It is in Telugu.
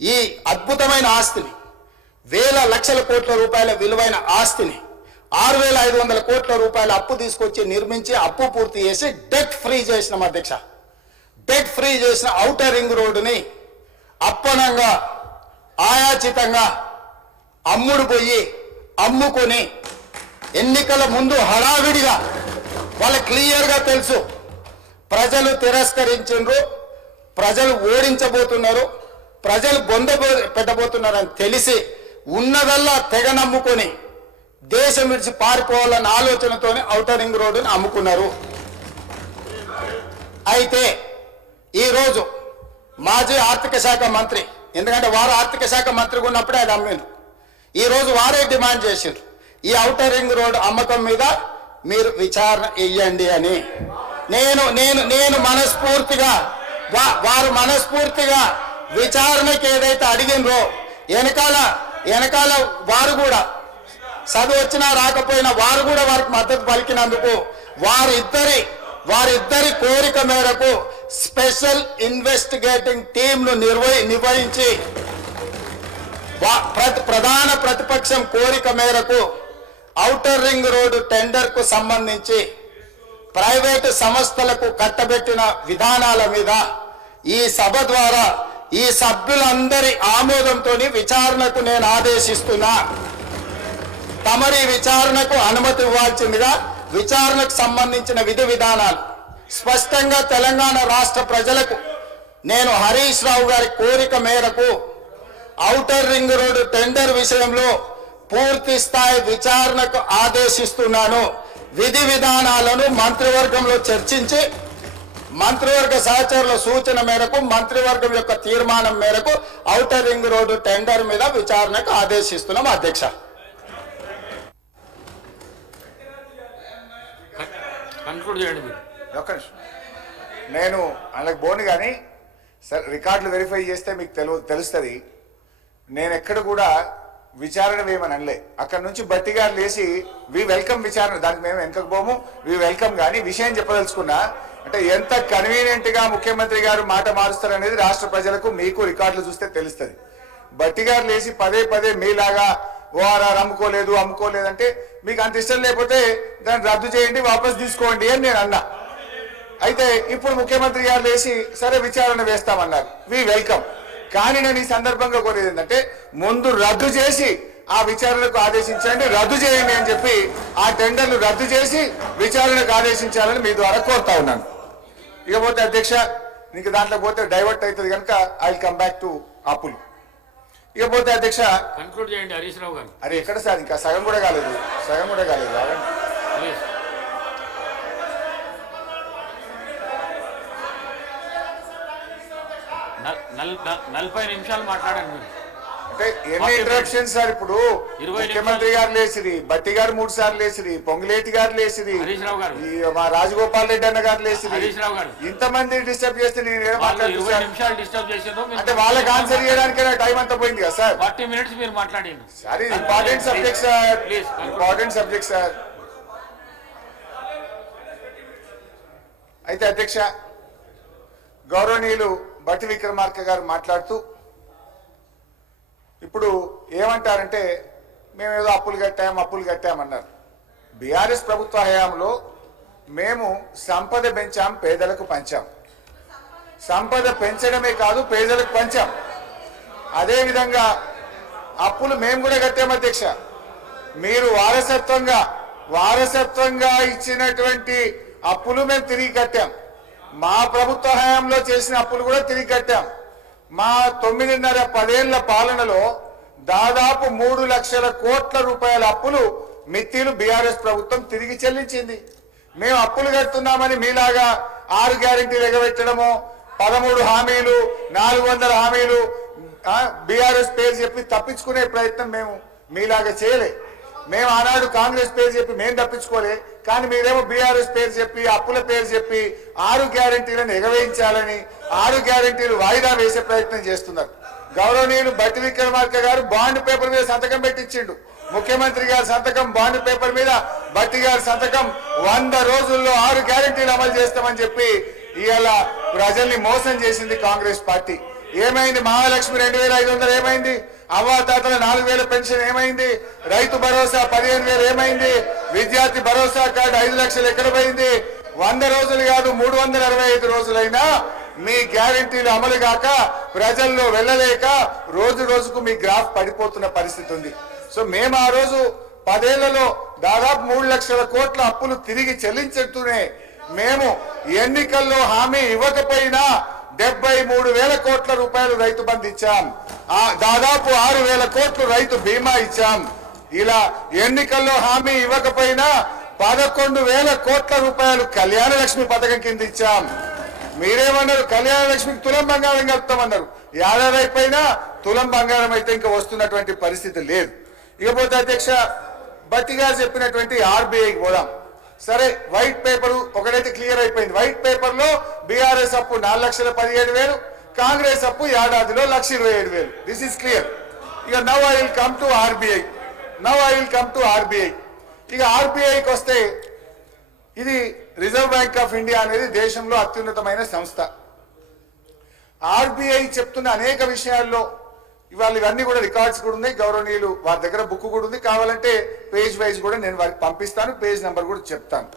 ఈ అద్భుతమైన ఆస్తిని, వేల లక్షల కోట్ల రూపాయల విలువైన ఆస్తిని 6,500 కోట్ల రూపాయల అప్పు తీసుకొచ్చి నిర్మించి అప్పు పూర్తి చేసి డెట్ ఫ్రీ చేసినాం అధ్యక్ష. డెట్ ఫ్రీ చేసిన ఔటర్ రింగ్ రోడ్డుని అప్పనంగా ఆయాచితంగా అమ్ముకొని ఎన్నికల ముందు హడావిడిగా వాళ్ళకి క్లియర్గా తెలుసు, ప్రజలు తిరస్కరించారు, ప్రజలు ఓడించబోతున్నారు, ప్రజలు బొంద పెట్టబోతున్నారని తెలిసి ఉన్నదల్లా తెగ నమ్ముకొని దేశం విడిచి పారిపోవాలన్న ఆలోచనతోనే ఔటర్ రింగ్ రోడ్డుని అమ్ముకున్నారు. అయితే ఈరోజు మాజీ ఆర్థిక శాఖ మంత్రి, ఎందుకంటే వారు ఆర్థిక శాఖ మంత్రిగా ఉన్నప్పుడే అది అమ్మిండ్రు, ఈరోజు వారే డిమాండ్ చేసిండ్రు ఈ ఔటర్ రింగ్ రోడ్డు అమ్మకం మీద మీరు విచారణ ఇయ్యండి అని. నేను మనస్ఫూర్తిగా వారు మనస్ఫూర్తిగా విచారణకి ఏదైతే అడిగినరో వెనకాల వారు కూడా చదువు వచ్చినా రాకపోయినా వారు కూడా వారికి మద్దతు పలికినందుకు వారిద్దరి కోరిక మేరకు స్పెషల్ ఇన్వెస్టిగేటింగ్ టీంను నిర్వహించి ప్రధాన ప్రతిపక్షం కోరిక మేరకు ఔటర్ రింగ్ రోడ్డు టెండర్కు సంబంధించి ప్రైవేటు సంస్థలకు కట్టబెట్టిన విధానాల మీద ఈ సభ ద్వారా ఈ సభ్యులందరి ఆమోదంతో విచారణకు నేను ఆదేశిస్తున్నా. తమరి విచారణకు అనుమతి ఇవ్వాల్సిందిగా విచారణకు సంబంధించిన విధి విధానాలు స్పష్టంగా తెలంగాణ రాష్ట్ర ప్రజలకు నేను హరీష్ రావు గారి కోరిక మేరకు ఔటర్ రింగ్ రోడ్డు టెండర్ విషయంలో పూర్తి స్థాయి విచారణకు ఆదేశిస్తున్నాను. విధి విధానాలను మంత్రివర్గంలో చర్చించి మంత్రివర్గ సహచరుల సూచన మేరకు మంత్రివర్గం యొక్క తీర్మానం మేరకు ఔటర్ రింగ్ రోడ్డు టెండర్ మీద విచారణకు ఆదేశిస్తున్నాం అధ్యక్ష. నేను అలాగే బోను కానీ సార్ రికార్డులు వెరిఫై చేస్తే మీకు తెలుస్తుంది. నేను ఎక్కడ కూడా విచారణ వేయమని అనలే. అక్కడ నుంచి బట్టి గారు లేచి వి వెల్కమ్ విచారణ, దానికి మేము వెనకకు పోము, వి వెల్కమ్. కానీ విషయం చెప్పదలుచుకున్నా అంటే ఎంత కన్వీనియంట్ గా ముఖ్యమంత్రి గారు మాట మారుస్తారు అనేది రాష్ట్ర ప్రజలకు మీకు రికార్డులు చూస్తే తెలుస్తుంది. బట్టి గారు లేచి పదే మీలాగా ఓఆర్ఆర్ అమ్ముకోలేదంటే మీకు అంత ఇష్టం లేకపోతే దాన్ని రద్దు చేయండి, వాపస్ తీసుకోండి అని నేను అన్నా. అయితే ఇప్పుడు ముఖ్యమంత్రి గారు లేచి సరే విచారణ వేస్తామన్నారు, వి వెల్కమ్. కానీ నేను ఈ సందర్భంగా కోరేది ఏంటంటే ముందు రద్దు చేసి ఆ విచారణకు ఆదేశించండి, రద్దు చేయండి అని చెప్పి ఆ టెండర్లు రద్దు చేసి విచారణకు ఆదేశించాలని మీ ద్వారా కోరుతా ఉన్నాను. ఇకపోతే అధ్యక్ష నీకు దాంట్లో పోతే డైవర్ట్ అవుతుంది కనుక I will come back to అప్పులు. ఇకపోతే అధ్యక్ష కన్క్లూడ్ చేయండి హరీష్ రావు గారు. అరే ఎక్కడ సార్ ఇంకా సగం కూడా కాలేదు. నలభై నిమిషాలు మాట్లాడండి మీరు. అంటే ఎన్ని ఇంటరప్షన్స్ సార్? ఇప్పుడు ముఖ్యమంత్రి గారు లేచిరి, బట్టి గారు 3 సార్లు లేచిరి, పొంగులేటి గారు లేచిరి, మా రాజగోపాల్ రెడ్డి అన్న గారు లేచిరి, ఇంతమంది డిస్టర్బ్ చేస్తే నేను అంటే వాళ్ళకి ఆన్సర్ చేయడానికి టైం అంతా పోయింది కదా సార్. 40 minutes మీరు మాట్లాడండి సార్. ఇది important subject sir, important subject sir. అయితే అధ్యక్ష గౌరవనీయులు బట్టి విక్రమార్క గారు మాట్లాడుతూ ఇప్పుడు ఏమంటారంటే మేమేదో అప్పులు కట్టామన్నారు. బీఆర్ఎస్ ప్రభుత్వ హయాంలో మేము సంపద పెంచాం, పేదలకు పంచాం. సంపద పెంచడమే కాదు పేదలకు పంచాం. అదేవిధంగా అప్పులు మేము కూడా కట్టాం అధ్యక్ష. మీరు వారసత్వంగా ఇచ్చినటువంటి అప్పులు మేము తిరిగి కట్టాం. మా ప్రభుత్వ హయాంలో చేసిన అప్పులు కూడా తిరిగి కట్టాం. మా 9.5-10 ఏళ్ల పాలనలో దాదాపు 3 లక్షల కోట్ల రూపాయల అప్పులు మిత్తిలు బీఆర్ఎస్ ప్రభుత్వం తిరిగి చెల్లించింది. మేము అప్పులు కడుతున్నామని మీలాగా 6 గ్యారెంటీలు ఎగబెట్టడము, 13 హామీలు, 400 హామీలు బీఆర్ఎస్ పేరు చెప్పి తప్పించుకునే ప్రయత్నం మేము మీలాగా చేయలే. మేము ఆనాడు కాంగ్రెస్ పేరు చెప్పి మేము తప్పించుకోలే. కానీ మీరేమో బీఆర్ఎస్ పేరు చెప్పి అప్పుల పేరు చెప్పి 6 గ్యారెంటీలను ఎగవేయించాలని 6 గ్యారెంటీలు వాయిదా వేసే ప్రయత్నం చేస్తున్నారు. గౌరవనీయులు బట్టి విక్రమార్క గారు బాండ్ పేపర్ మీద సంతకం పెట్టించిండు. ముఖ్యమంత్రి గారి సంతకం బాండ్ పేపర్ మీద, బట్టి గారి సంతకం 100 రోజుల్లో 6 గ్యారెంటీలు అమలు చేస్తామని చెప్పి ఇవాళ ప్రజల్ని మోసం చేసింది కాంగ్రెస్ పార్టీ. ఏమైంది? మహాలక్ష్మి 2500 ఏమైంది? అవ్వాతాతల 4000 పెన్షన్ ఏమైంది? రైతు భరోసా 15,000 ఏమైంది? విద్యార్థి భరోసా కార్డు 5 లక్షలు ఎక్కడ పోయింది? 100 రోజులు కాదు 365 రోజులైనా మీ గ్యారెంటీలు అమలు కాక ప్రజల్లో వెళ్ళలేక రోజు రోజుకు మీ గ్రాఫ్ పడిపోతున్న పరిస్థితి ఉంది. సో మేము ఆ రోజు 10 ఏళ్లలో దాదాపు 3 లక్షల కోట్ల అప్పులు తిరిగి చెల్లించుతూనే మేము ఎన్నికల్లో హామీ ఇవ్వకపోయినా 73,000 కోట్ల రూపాయలు రైతు బంధు ఇచ్చాం. దాదాపు 6,000 కోట్లు రైతు బీమా ఇచ్చాం. ఇలా ఎన్నికల్లో హామీ ఇవ్వకపోయినా 11,000 కోట్ల రూపాయలు కళ్యాణ లక్ష్మి పథకం కింద ఇచ్చాం. మీరేమన్నారు? కళ్యాణ లక్ష్మికి తులం బంగారం కలుపుతామన్నారు. ఏడాది అయిపోయినా తులం బంగారం అయితే ఇంకా వస్తున్నటువంటి పరిస్థితి లేదు. ఇకపోతే అధ్యక్ష భట్టి గారు చెప్పినటువంటి ఆర్బీఐకి పోదాం. సరే, వైట్ పేపర్ ఒకటైతే క్లియర్ అయిపోయింది. వైట్ పేపర్ లో బీఆర్ఎస్ అప్పు 4,17,000, కాంగ్రెస్ అప్పు ఏడాదిలో 1,27,000. This is clear. ఇక now I will come to RBI. ఇక ఆర్బీఐకి వస్తే ఇది రిజర్వ్ బ్యాంక్ ఆఫ్ ఇండియా అనేది దేశంలో అత్యున్నతమైన సంస్థ. ఆర్బీఐ చెప్తున్న అనేక విషయాల్లో ఇవాళ ఇవన్నీ కూడా రికార్డ్స్ కూడా ఉన్నాయి. గౌరవనీయులు వారి దగ్గర బుక్ కూడా ఉంది. కావాలంటే పేజ్ వైజ్ కూడా నేను వారికి పంపిస్తాను, పేజ్ నెంబర్ కూడా చెప్తాను.